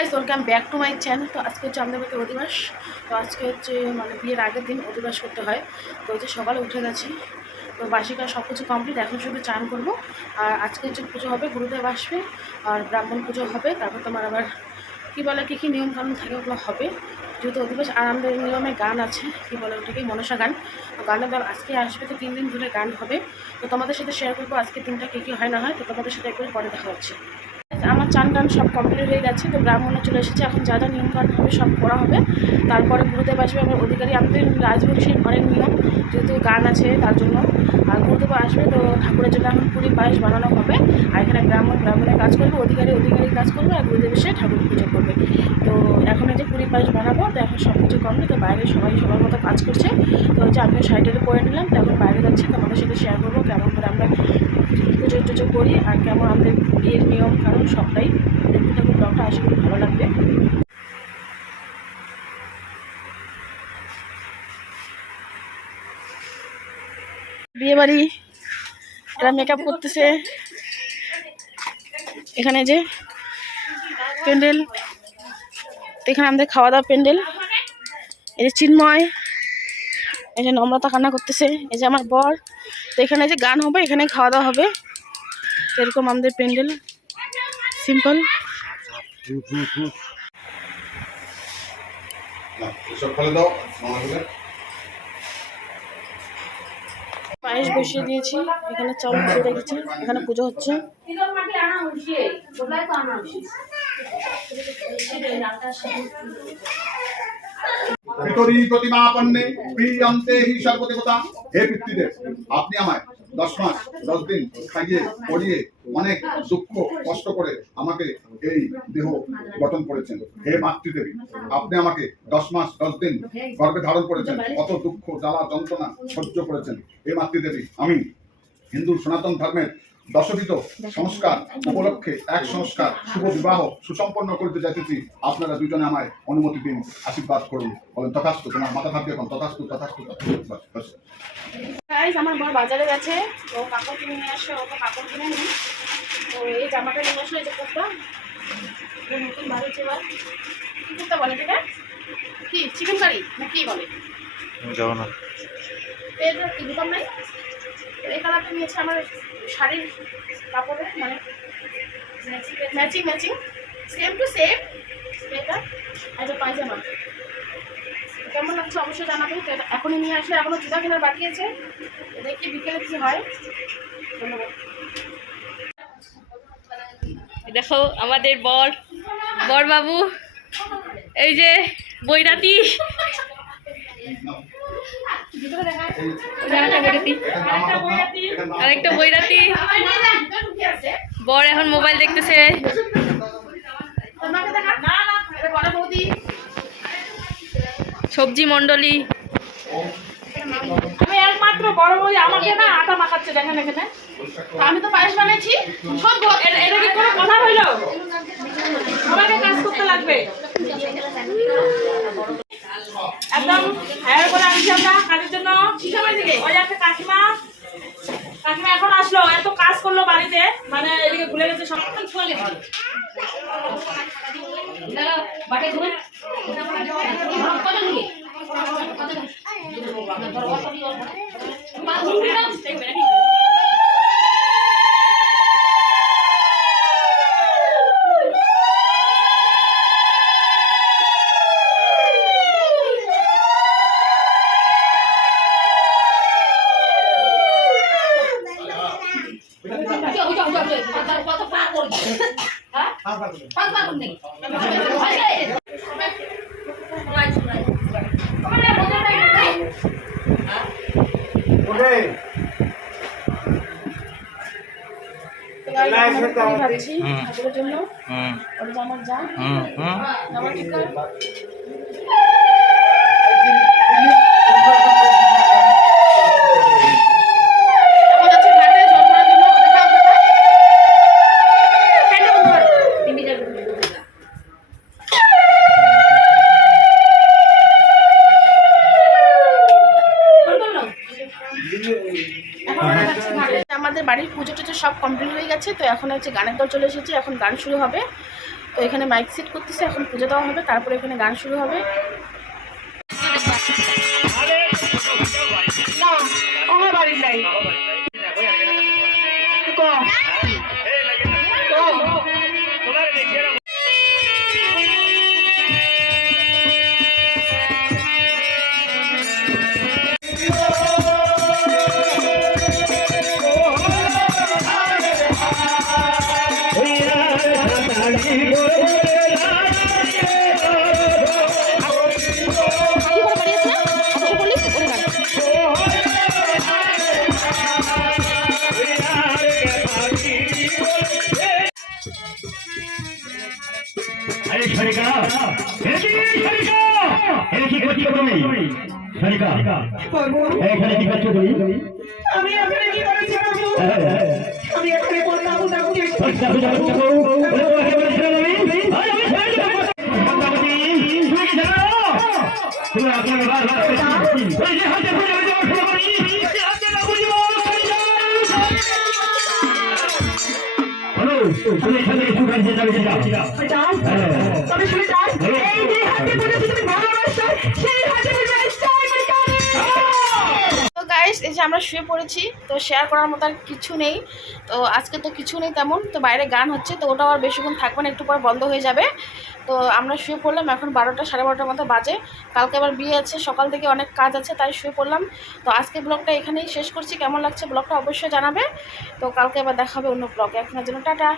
Guys, welcome back to my channel. তো আজকে হচ্ছে আমাদের বাড়িতে অধিবাস। তো আজকে হচ্ছে মানে বিয়ের আগের দিন অধিবাস করতে হয়। তো হচ্ছে সকালে উঠে গেছি, তো বাসি কাজ সব কিছু কমপ্লিট। এখন শুধু চান করবো। আর আজকে হচ্ছে পুজো হবে, গুরুদেব আসবে আর ব্রাহ্মণ পুজো হবে। তারপর তোমার আবার কী বলে কী কী নিয়মকানুন থাকে ওগুলো হবে। যেহেতু অধিবাস আর আমাদের নিয়মে গান আছে, কী বলে ওটাকে মনসা গান। তো গানের দল আজকে আসবে, তো 3 দিন ধরে গান হবে। তো তোমাদের সাথে শেয়ার করবো আজকে দিনটা কী কী হয় না হয়। তো তোমাদের সাথে একবার পরে দেখা হচ্ছে। আমার চান টান সব কমপ্লিট হয়ে গেছে, তো ব্রাহ্মণে চলে এসেছে। এখন যা যা নিয়মকানুন হবে সব করা হবে। তারপরে গুরুদেব আসবে, আবার অধিকারী আমাদের রাজবংশীর অনেক নিয়ম, যেহেতু গান আছে তার জন্য। আর গুরুদেব আসবে, তো ঠাকুরের জন্য এখন পুরি পায়েস বানানো হবে। আর এখানে ব্রাহ্মণের কাজ করবে, অধিকারীর কাজ করবে, আর গুরুদেব এসে ঠাকুর পুজো করবে। তো এখন এই যে পুরি পায়েস বানাবো, তো এখন সব কিছু কমপ্লিট। তো বাইরে সবাই সবার মতো কাজ করছে। তো হচ্ছে আমিও সাইডে করে নিলাম। তো এখন বাইরে যাচ্ছি, তোমাদের সাথে শেয়ার করবো কেমন করে আমরা পুজো টুজো করি আর কেমন আমাদের বিয়ের নিয়ম কারণ সবটাই। দেখতে থাকুন ব্লগটা, আশা করি ভালো লাগবে। বিয়ে বাড়ি, এরা মেকআপ করতেছে। এখানে যে প্যান্ডেল, এখানে আমাদের খাওয়া দাওয়া প্যান্ডেল। এই যে চিন্ময়, এই যে নম্রতা কান্না করতেছে, এই যে আমার বর। তো এখানে যে গান হবে, এখানে খাওয়া দাওয়া হবে। এরকম আমাদের প্যান্ডেল সিম্পল। পায়েস বসিয়ে দিয়েছি, এখানে চাউল দিয়ে রেখেছি, এখানে পুজো হচ্ছে। প্রতিমাপন্নে প্রিয়ন্তে হি সর্বদেবতা। হে পিতৃদেব, আপনি আমায় 10 মাস 10 দিন খাইয়ে পড়িয়ে অনেক দুঃখ কষ্ট করে আমাকে এই দেহ গঠন করেছেন। হে মাতৃদেবী, আপনি আমাকে 10 মাস 10 দিন গর্ভে ধারণ করেছেন, কত দুঃখ জ্বালা যন্ত্রণা সহ্য করেছেন। হে মাতৃদেবী, আমি হিন্দু সনাতন ধর্মের দশবিধ সংস্কার উপলক্ষে এক সংস্কার শুভ বিবাহ সুসম্পন্ন করতে যাইতেছি। আপনারা দুজনে আমায় অনুমতি দিন, আশীর্বাদ করুন। বলেন তথাস্তু। তোমার মাথা থাকবে এখন তথাস্তু তথাস্তু। আমার বড় বাজারে গেছে, ও কাপড় কিনে নিয়ে আসে। ও তো কাপড় কিনে নিই, তো এই জামাটা নিয়ে আসলো। এই যে কুর্তা, নতুন বার হচ্ছে। এবার কি কুর্তা বলে এটা? কি চিকেন কারি না কি বলে? যাও না, এটা কি দোকান নাই? এই কালারটা নিয়েছে আমার শাড়ির কাপড়ে, মানে ম্যাচিং সেম টু সেম। এটা আর এটা পায়জামা কেমন লাগছে অবশ্যই জানাবে। তো এটা এখনই নিয়ে আসলে, এখনো জুতা কেনার বাকি আছে। দেখি বিকেলে কি হয়। ধন্যবাদ। দেখো আমাদের বর বাবু, এই যে বৈরাতি, আরেকটা বৈরাতি। বর এখন মোবাইল দেখতেছে। সবজি মন্ডলী, আমি একমাত্র বড় বই, আমাকে না আটা মাখাচ্ছে। দেখেন এখানে আমি তো পায়েস বানিয়েছি। এটা কি কোনো কথা হইল? সবাইকে কাজ করতে লাগবে একদম। হ্যাঁ করে আনছি আমরা কাজের জন্য। ওই একটা কাকিমা এখন আসলো, এত কাজ করলো বাড়িতে, মানে এদিকে ভুলে গেছে সব। ভাবছি ঠাকুরের জন্য আমার যা আমার ঠিক আমাদের বাড়ির পুজো টুজো সব কমপ্লিট হয়ে গেছে। তো এখন হচ্ছে গানের দল চলে এসেছে, এখন গান শুরু হবে। তো এখানে মাইক সেট করতেছে, এখন পুজো দেওয়া হবে, তারপরে এখানে গান শুরু হবে। না আমার বাড়ির নাই अरे शरिका এর কি করছো তুমি শরিকা এখানে কি করছো তুমি আমি এখানে কি করেছি বাবু আমি এখানে বললাম বাবু তবে শুনে যান এই যে হাতে বলেছি তুমি ভালোবাসো সেই হাতে তো গাইস, এই যে আমরা শুয়ে পড়েছি, তো শেয়ার করার মতো আর কিছু নেই। তো আজকে তো কিছু নেই তেমন, তো বাইরে গান হচ্ছে, তো ওটাও আর বেশিক্ষণ থাকবে না, একটু পর বন্ধ হয়ে যাবে। তো আমরা শুয়ে পড়লাম, এখন 12টা 12:30 মতো বাজে। কালকে আবার বিয়ে আছে, সকাল থেকে অনেক কাজ আছে, তাই শুয়ে পড়লাম। তো আজকে ব্লগটা এখানেই শেষ করছি। কেমন লাগছে ব্লগটা অবশ্যই জানাবে। তো কালকে আবার দেখা হবে অন্য ব্লগে। এখনের জন্য টাটা।